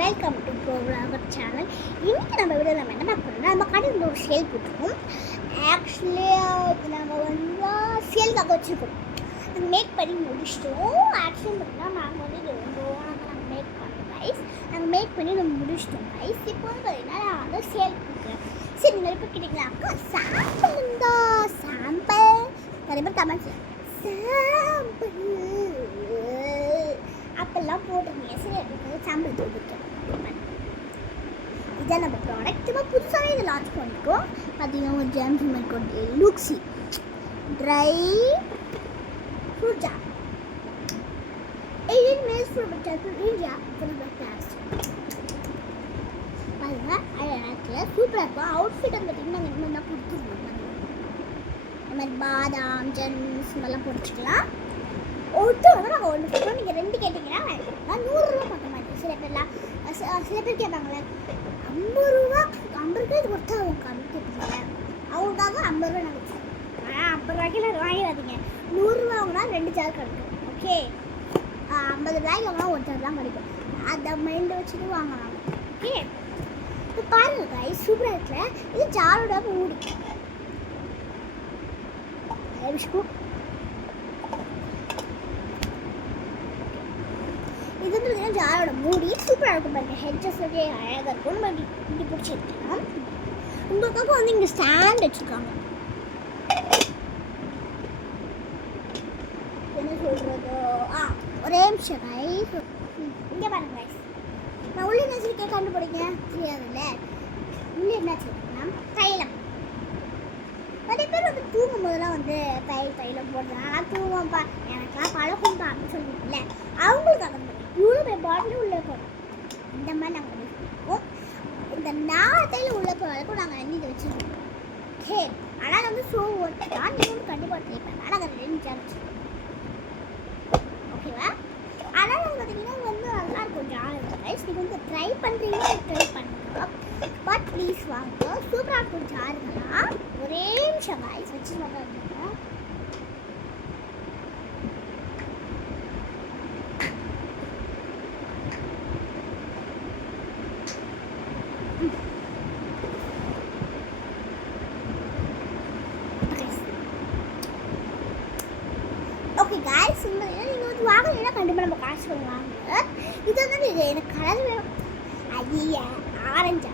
Welcome to programmer channel. இன்றைக்கி நம்ம video நம்ம என்ன பார்க்கணும்னா, நம்ம கடையில் ஒரு சேல் போட்டுருக்கோம். ஆக்சுவலி நாங்கள் வந்து சேலுக்காக வச்சுருக்கோம். நாங்கள் மேக் பண்ணி முடிச்சிட்டோம். ஆக்சுவலி பார்த்தீங்கன்னா நாங்கள் வந்து இது ரொம்ப நாங்கள் மேக் பண்ணோம் கைஸ். நாங்கள் மேக் பண்ணி நம்ம முடிச்சிட்டோம் கைஸ். இப்போ வந்து பார்த்தீங்கன்னா நான் வந்து சேல் கொடுக்குறேன். சரி, நீங்கள் இப்போ கேட்டிங்களா, அக்கா சாம்பிள் இருந்தா சாம்பிள் நிறைய பேர் கமெண்ட்ஸ் சாம்பிள் அப்பெல்லாம் போட்டிருந்தீங்க. சரி, அப்படி சாம்பிள் போட்டுருக்கேன். இதான் நம்ம ப்ராடக்ட். நம்ம புதுசாகவே இதை லான்ச் பண்ணியிருக்கோம். பார்த்தீங்கன்னா ஜேம்ஸ் மேற்கொண்டு லூக்ஸி dry fruit jam 18 minutes for the temporary jam for the class. பாருங்க, அழகாக சூப்பராக இருக்கும். அவுட்ஃபிட் பார்த்தீங்கன்னா நாங்கள் என்ன கொடுத்துருவோம். இந்த மாதிரி பாதாம் ஜெம்ஸ் இதெல்லாம் போட்டுக்கலாம். ஒருத்தர் வந்து நாங்கள் ஒன்று போட்டோம். நீங்கள் 2 கேட்டிங்கன்னா 100 ரூபா பார்க்க மாதிரி. சில பேர் கேட்பாங்களே 50 ரூபா இது கொடுத்தா அவங்க அப்படின்னு கேட்பாங்க. அவங்களுக்காக 50 ரூபா நாங்கள் வச்சோம். 50 ரூபாய்க்கு வாங்கிடாதீங்க. 100 ரூபா வாங்கினா 2 ஜார் கிடைக்கும். ஓகே, 50 ரூபாய்க்கு வாங்கினா 1 ஜார் தான் கிடைக்கும். அதை மைண்டை வச்சுட்டு வாங்கலாம். ஓகே, இப்போ பாருங்கள் கைஸ், சூப்பராக இருக்குல்ல. இது ஜாரோட மூடி. இது வந்து ஜாரோட மூடி சூப்பராக இருக்கும். பாருங்கள், ஹெட்ஜஸ் வந்து அழகாக இருக்கும். நம்ம இப்படி பிடிச்சி எடுத்துக்கலாம். உங்களுக்காக வந்து இங்கே ஸ்டாண்ட் வச்சுருக்காங்க. என்ன சொல்கிறது, ஒரே நிமிஷம் கைஸ். இங்கே பாருங்க கைஸ், நான் உள்ள என்ன வச்சுருக்கேன் கண்டுபிடிங்க. தெரியாதுல்ல, உள்ள என்ன வச்சுருக்கேன்னா தைலம். நிறைய பேர் வந்து தூங்கும் போதெல்லாம் வந்து தைலம் போடுறாங்க. தூங்குவோம்ப்பா, எனக்குலாம் பழகும்பா அப்படின்னு சொல்லிட்டுல அவங்களுக்காக இவ்வளோ போய் பாட்டிலும் உள்ளே போகிறோம். இந்த மாதிரி நாங்கள் வச்சுருக்கோம். இந்த 4 தைலம் உள்ளே போகிறதுக்கும் நாங்கள் எண்ணி வச்சுருக்கோம். ஓகே, ஆனால் வந்து ஷோ ஓட்டா நீங்கள் வந்து கண்டிப்பாக ட்ரை பண்ணலாம். நாங்கள் 2 ஜார் வச்சுருக்கோம். ஓகேவா? ஆனால் நாங்கள் பார்த்தீங்கன்னா வந்து நல்லா இருக்கும் ஜார் கைஸ். நீங்கள் வந்து ட்ரை பண்ணுறீங்கன்னா ட்ரை பண்ணுங்க. பட் ப்ளீஸ் வாங்க, சூப்பராக இருக்கும் ஜாருங்கெல்லாம். ஒரே நிமிஷம் கைஸ் வச்சு பார்த்தாங்க. ஓகே கைஸ், நீங்கள் வந்து வாங்கினா கண்டிப்பாக நம்ம காசு பண்ணுவாங்க. இது வந்து இது எனக்கு கலர் வேணும். ஐயா, ஆரஞ்சா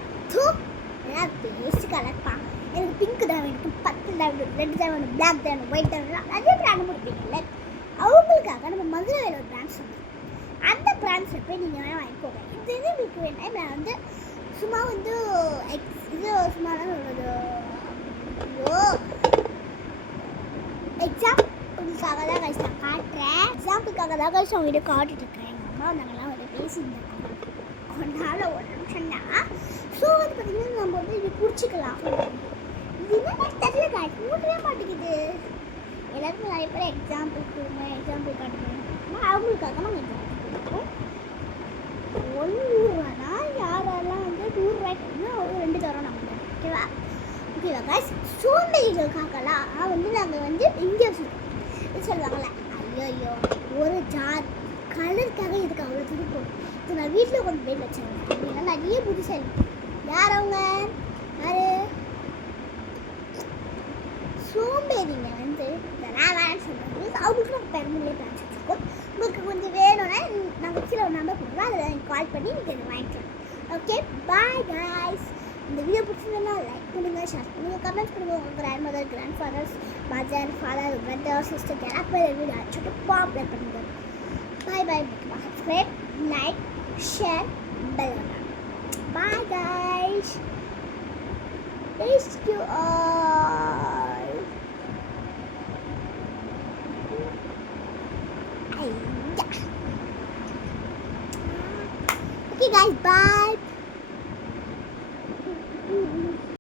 ஏன்னா பேஸ்ட் கலர்ப்பா. எனக்கு பிங்க் தான் வேணும், பர்பிள் தான் வேணும், ரெட் தான் வேணும், பிளாக் தான் வேணும், ஒயிட் தான் வேணும். நிறைய பேர் அனுப்பிடுவீங்கல்ல, அவங்களுக்காக நம்ம மதுரையில் ஒரு பிரான்ச் இருக்குது. அந்த பிரான்ச்சில் போய் நீங்கள் வேணால் வாங்கிக்கோங்க. இது வந்து உங்களுக்கு வேணால் நான் வந்து சும்மா வந்து இது சும்மா தான் சொல்கிறது. எக்ஸாம்பிளுக்காக தான் கைஸ் நான் காட்டுறேன். எக்ஸாம்பிளுக்காக தான் கைஸ் அவங்க வீடியோ காட்டிட்டு இருக்கேன். எங்கள் அம்மா நாங்கள்லாம் வந்து பேசியிருந்தாங்க கொண்டாட ஒரு நிமிஷம் தான். ஸோ வந்து பார்த்தீங்கன்னா நம்ம வந்து இது பிடிச்சிக்கலாம். இது என்ன தெரியல கைஸ், மூடவே மாட்டேங்குது. எல்லாருக்கும் நிறைய பேர் எக்ஸாம்பிள் கொடுங்க, எக்ஸாம்பிள் காட்டுங்க. அவங்களுக்காக நம்ம எக்ஸாம்பிள் கொடுப்போம். 100 ரூபானா யாரெல்லாம் வந்து 100 ரூபாய்க்கு ஒரு 2 தரோம் நம்ம. ஓகேவா? ஓகேவா கைஸ், சோம்பேறிகளுக்காகலாம் வந்து நாங்கள் வந்து இங்கே வச்சுருக்கோம். சொல்லுவாங்கள்ல, ஐயோ ஒரு ஜார் கலருக்காக இதுக்கு அவ்வளோ திருப்போம். இது நான் வீட்டில் கொண்டு போய் வச்சேன் அப்படின்னா நிறைய புதுசாக யார் அவங்க யார் சோம்பேறிங்க வந்து இதெல்லாம் வேணும்னு சொல்கிறாங்க. அவங்களுக்கு நாங்கள் பெருமையிலே பிளான்ஸ் வச்சுருக்கோம். உங்களுக்கு கொஞ்சம் வேணும்னா நாங்கள் கீழே ஒரு நம்பர் கொடுக்குறோம், அதில் நீங்கள் கால் பண்ணி நீங்கள் இதை வாங்கிக்கலாம். Okay, bye guys. இந்த வீடியோ பிடிச்சிருந்தா லைக் பண்ணுங்கள், ஷேர் பண்ணுங்கள், கமெண்ட்ஸ் பண்ணுங்கள். உங்கள் grandmother, grandfathers, mother, father, brother, sister யாராவது வீடியோ அடிச்சுட்டு பாப்புலர் பண்ணுங்கள். Bye bye. Subscribe, like, share, bell icon. Bye guys. Thank you all. Okay guys, bye.